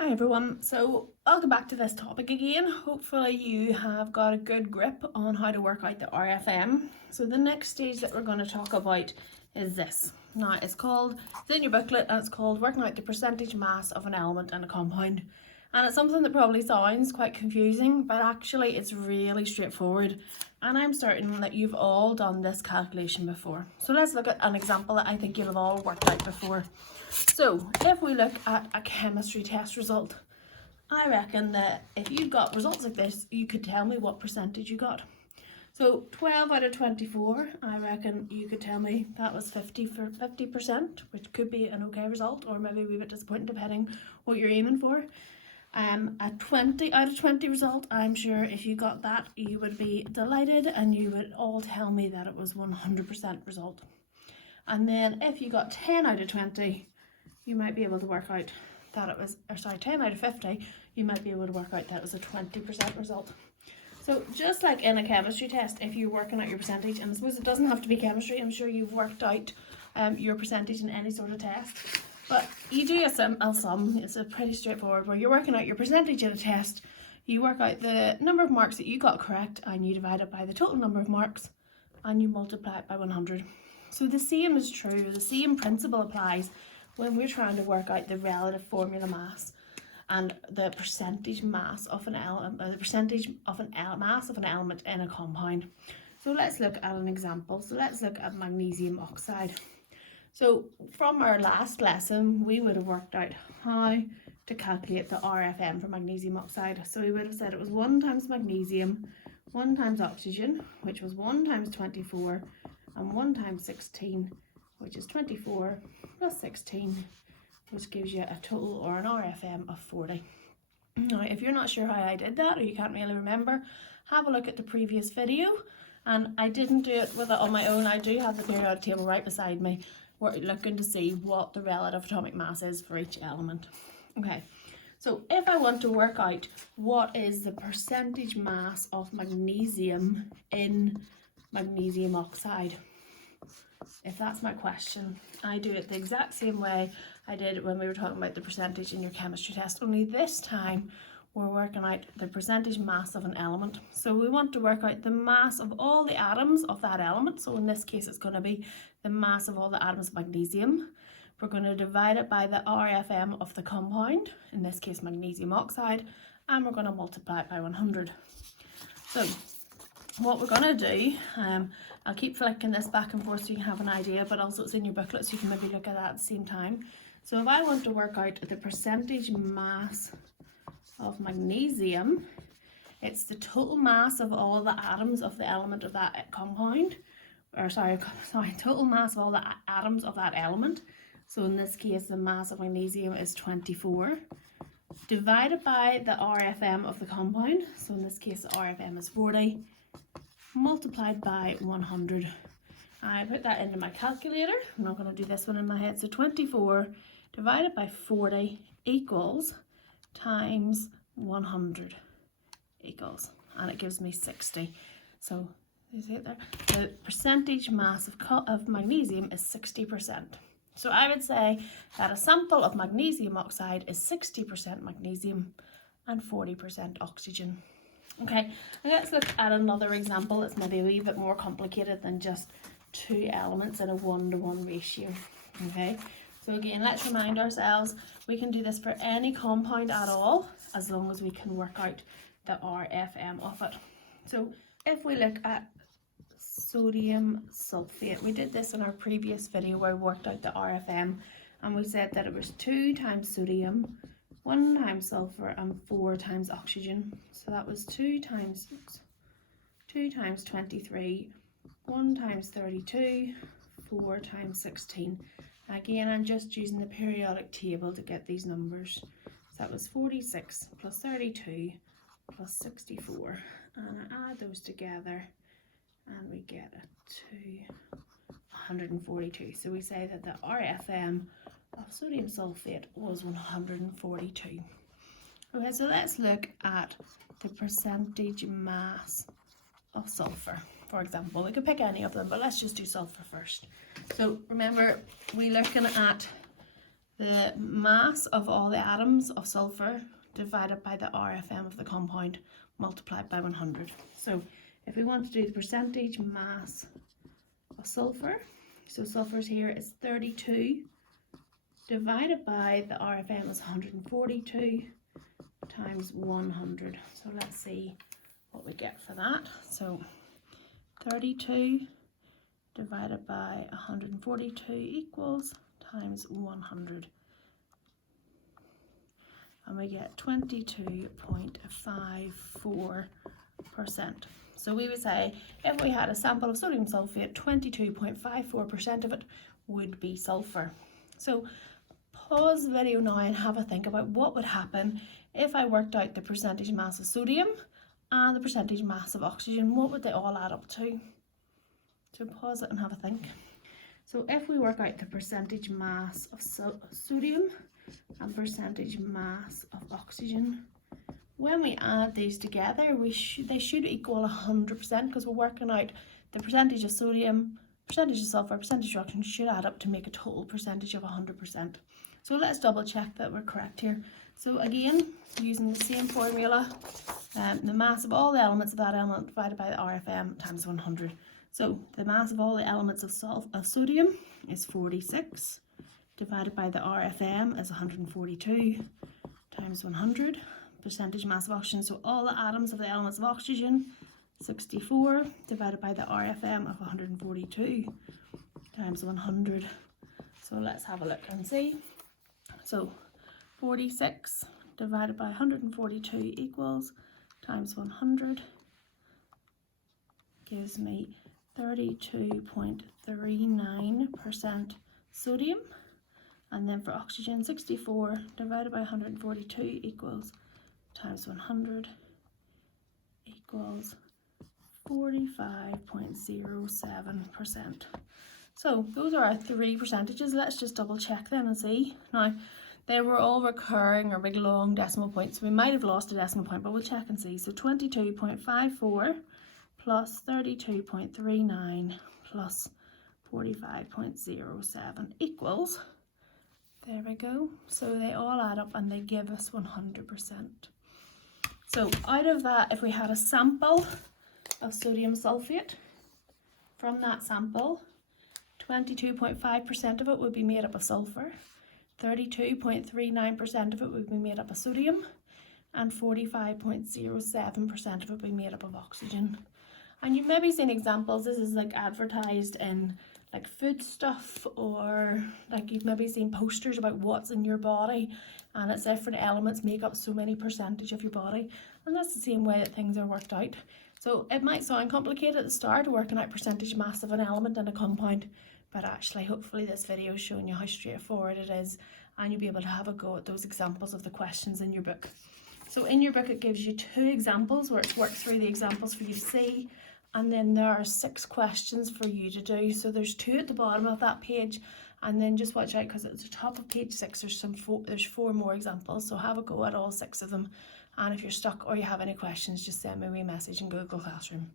Hi everyone, so welcome back to this topic again. Hopefully you have got a good grip on how to work out the RFM. So the next stage that we're going to talk about is this. Now it's in your booklet, and it's called working out the percentage mass of an element in a compound. And it's something that probably sounds quite confusing, but actually it's really straightforward. And I'm certain that you've all done this calculation before. So let's look at an example that I think you'll have all worked out before. So if we look at a chemistry test result, I reckon that if you got results like this, you could tell me what percentage you got. So 12 out of 24, I reckon you could tell me that was 50%, which could be an okay result, or maybe a wee bit disappointing depending what you're aiming for. A 20 out of 20 result, I'm sure if you got that, you would be delighted and you would all tell me that it was 100% result. And then if you got 10 out of 20, you might be able to work out that it was, 10 out of 50, you might be able to work out that it was a 20% result. So just like in a chemistry test, if you're working out your percentage, and I suppose it doesn't have to be chemistry, I'm sure you've worked out your percentage in any sort of test, but you do a sum, it's a pretty straightforward, where you're working out your percentage in a test, you work out the number of marks that you got correct, and you divide it by the total number of marks, and you multiply it by 100. So the same is true, the same principle applies when we're trying to work out the relative formula mass and the percentage mass of an element, mass of an element in a compound. So let's look at an example. So let's look at magnesium oxide. So from our last lesson, we would have worked out how to calculate the RFM for magnesium oxide. So we would have said it was 1 times magnesium, 1 times oxygen, which was 1 times 24, and 1 times 16, which is 24 plus 16, which gives you a total, or an RFM, of 40. Now, if you're not sure how I did that, or you can't really remember, have a look at the previous video. And I didn't do it with it on my own. I do have the periodic table right beside me. We're looking to see what the relative atomic mass is for each element. Okay, so if I want to work out what is the percentage mass of magnesium in magnesium oxide, if that's my question, I do it the exact same way I did when we were talking about the percentage in your chemistry test, only this time we're working out the percentage mass of an element. So we want to work out the mass of all the atoms of that element. So in this case, it's going to be the mass of all the atoms of magnesium. We're going to divide it by the RFM of the compound, in this case magnesium oxide, and we're going to multiply it by 100. So what we're going to do, I'll keep flicking this back and forth so you can have an idea, but also it's in your booklet so you can maybe look at that at the same time. So if I want to work out the percentage mass of magnesium, it's the total mass of all the atoms of the element of that compound, or total mass of all the atoms of that element. So in this case, the mass of magnesium is 24, divided by the RFM of the compound. So in this case, the RFM is 40, multiplied by 100. I put that into my calculator. I'm not going to do this one in my head. So 24 divided by 40 equals times 100 equals, and it gives me 60. So you see it there? The percentage mass of magnesium is 60%. So I would say that a sample of magnesium oxide is 60% magnesium and 40% oxygen. Okay, now let's look at another example that's maybe a wee bit more complicated than just two elements in a 1-to-1 ratio. Okay, so again, let's remind ourselves we can do this for any compound at all, as long as we can work out the RFM of it. So if we look at sodium sulfate, we did this in our previous video where we worked out the RFM, and we said that it was 2 times sodium, 1 times sulfur, and 4 times oxygen. So that was 2 times 23, 1 times 32, 4 times 16. Again, I'm just using the periodic table to get these numbers. So that was 46 plus 32 plus 64. And I add those together and we get to 142. So we say that the RFM of sodium sulfate was 142. Okay, so let's look at the percentage mass of sulfur. For example, we could pick any of them, but let's just do sulfur first. So remember, we're looking at the mass of all the atoms of sulfur divided by the RFM of the compound multiplied by 100. So if we want to do the percentage mass of sulfur, so sulfur's here is 32 divided by the RFM is 142 times 100. So let's see what we get for that. So 32 divided by 142 equals times 100. And we get 22.54%. So we would say if we had a sample of sodium sulfate, 22.54% of it would be sulfur. So pause the video now and have a think about what would happen if I worked out the percentage mass of sodium and the percentage mass of oxygen. What would they all add up to? So pause it and have a think. So if we work out the percentage mass of sodium and percentage mass of oxygen, when we add these together, they should equal 100% because we're working out the percentage of sodium, percentage of sulfur, percentage of oxygen should add up to make a total percentage of 100%. So let's double check that we're correct here. So again, using the same formula, the mass of all the elements of that element divided by the RFM times 100. So the mass of all the elements of sodium is 46 divided by the RFM is 142 times 100. Percentage mass of oxygen, so all the atoms of the elements of oxygen, 64 divided by the RFM of 142 times 100. So let's have a look and see. So 46 divided by 142 equals times 100 gives me 32.39% sodium. And then for oxygen, 64 divided by 142 equals times 100 equals 45.07%. So those are our three percentages. Let's just double check them and see. Now, they were all recurring or big long decimal points, so we might have lost a decimal point, but we'll check and see. So 22.54 plus 32.39 plus 45.07 equals, there we go. So they all add up and they give us 100%. So out of that, if we had a sample of sodium sulfate, from that sample, 22.5% of it would be made up of sulfur, 32.39% of it would be made up of sodium, and 45.07% of it would be made up of oxygen. And you've maybe seen examples, this is like advertised in like food stuff, or like you've maybe seen posters about what's in your body, and it's different elements make up so many percentage of your body, and that's the same way that things are worked out. So it might sound complicated at the start, working out percentage mass of an element in a compound, but actually hopefully this video is showing you how straightforward it is, and you'll be able to have a go at those examples of the questions in your book. So in your book it gives you 2 examples where it's worked through the examples for you to see, and then there are 6 questions for you to do. So there's 2 at the bottom of that page, and then just watch out because at the top of page 6 there's 4 more examples. So have a go at all 6 of them, and if you're stuck or you have any questions, just send me a wee message in Google Classroom.